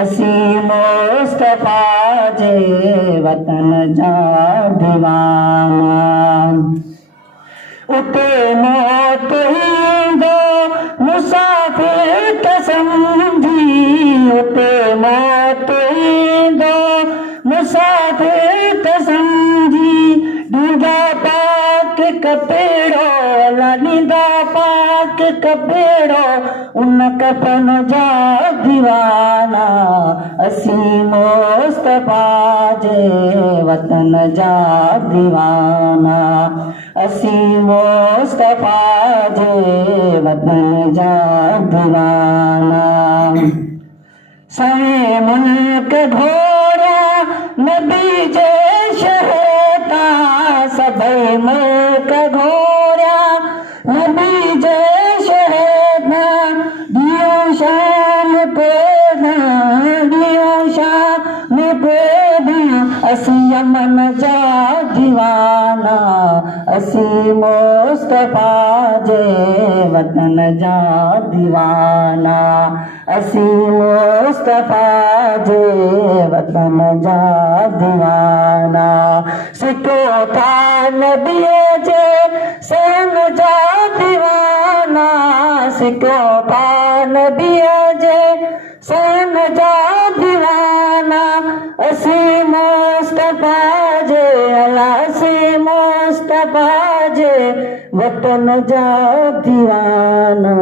असी मुस्तफा जे वतन जा दीवाना। उते मौत ईंदो मुसाफ़िर त समझी, उते मौत ईंदो मुसाफ़िर त समझी। ॾींदा पाक कपेड़ो ॾींदा पाक कपेड़ो उन कफन जा दीवाना। असी मुस्तफा जे वतन जा दीवाना। असी मुस्तफा जे वतन जा दीवाना। सवे मुल्क घोरा नबी जे शहता, सभई मुल्क घोरा नबी जे शहता। ॾियो शाम पैदा, ॾियो शाम पैदा, असी यमन जा दीवाना। असी मुस्तफा जे वतन जा दीवाना। असी मुस्तफा जे वतन जा दीवाना। सिको था नबीअ जे सन जा दीवाना। सिको था नबीअ जे सन जा दीवाना। असी मुस्तफा जे असी मुस्तफा जे वतन जा दीवाना।